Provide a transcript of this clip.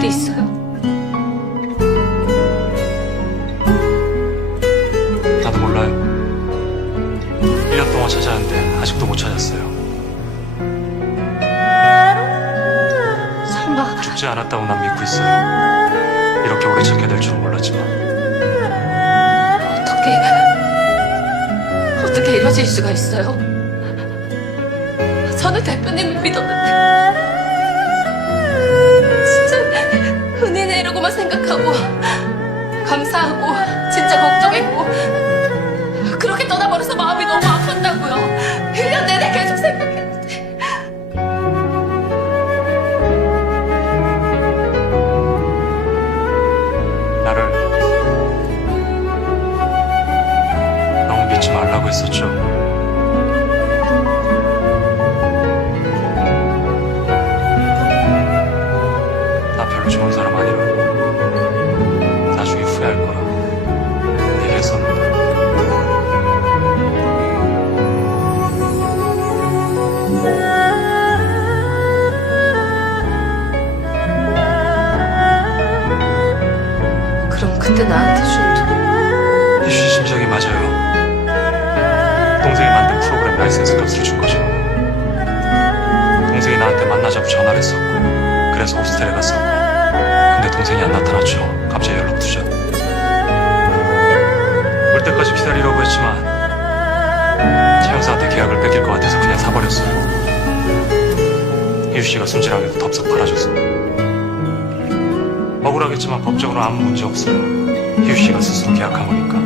어디 있어요? 나도 몰라요. 1년 동안 찾았는데 아직도 못 찾았어요. 설마 죽지 않았다고 난 믿고 있어요. 이렇게 오래 찾게 될 줄은 몰랐지만. 어떻게 이러질 수가 있어요? 저는 대표님을 믿었는데 진짜 은혜네 이러고만 생각하고 감사하고 진짜 걱정했고 그렇게 떠나버려서 마음이 너무 아팠다고요. 1년 내내 계속 생각했는데 나를 너무 믿지 말라고 했었죠. 나 별로 좋은 사람 아니라고, 나중에 후회할 거라고 얘기했었는데. 그럼 그때 나한테 준 돈 희슈 심정이 맞아요. 동생이 만든 프로그램 라이센스 값을 준 거죠. 동생이 나한테 만나자고 전화를 했었고, 그래서 호스텔에 갔었고, 근데 동생이 안 나타났죠. 갑자기 연락 두죠. 올 때까지 기다리려고 했지만 최 형사한테 계약을 뺏길 것 같아서 그냥 사버렸어요. 희수 씨가 순진하게도 덥석 팔아줬어. 억울하겠지만 법적으로 아무 문제 없어요. 희수 씨가 스스로 계약한 거니까.